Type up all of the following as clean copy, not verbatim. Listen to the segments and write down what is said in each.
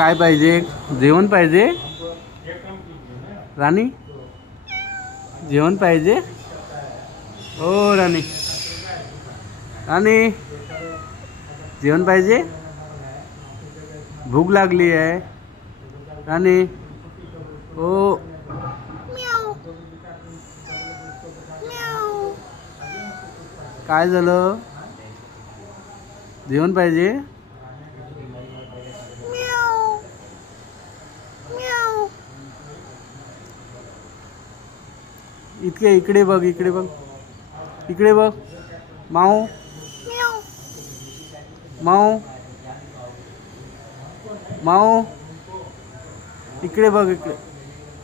काय पाहिजे? जेवण पाहिजे? राणी जेवण पाहिजे? ओ राणी, राणी जेवण पाहिजे? भूक लागली आहे राणी. ओ काय झालं? जेवण पाहिजे? इकडे बघ, इकडे बघ, इकडे बघ. माऊ माऊ माऊ, इकडे बघ, इकडे.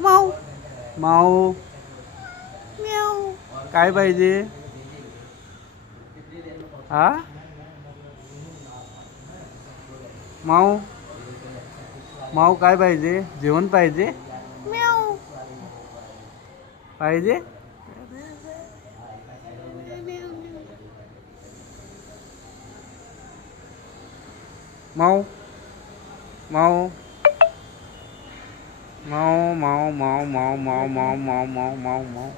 माऊ माऊ, काय पाहिजे? हा माऊ माऊ, काय पाहिजे? जेवण पाहिजे? पाहिजे? माऊ माऊ माऊ माऊ माऊ माऊ माऊ माऊ माऊ माऊ माऊ माऊ.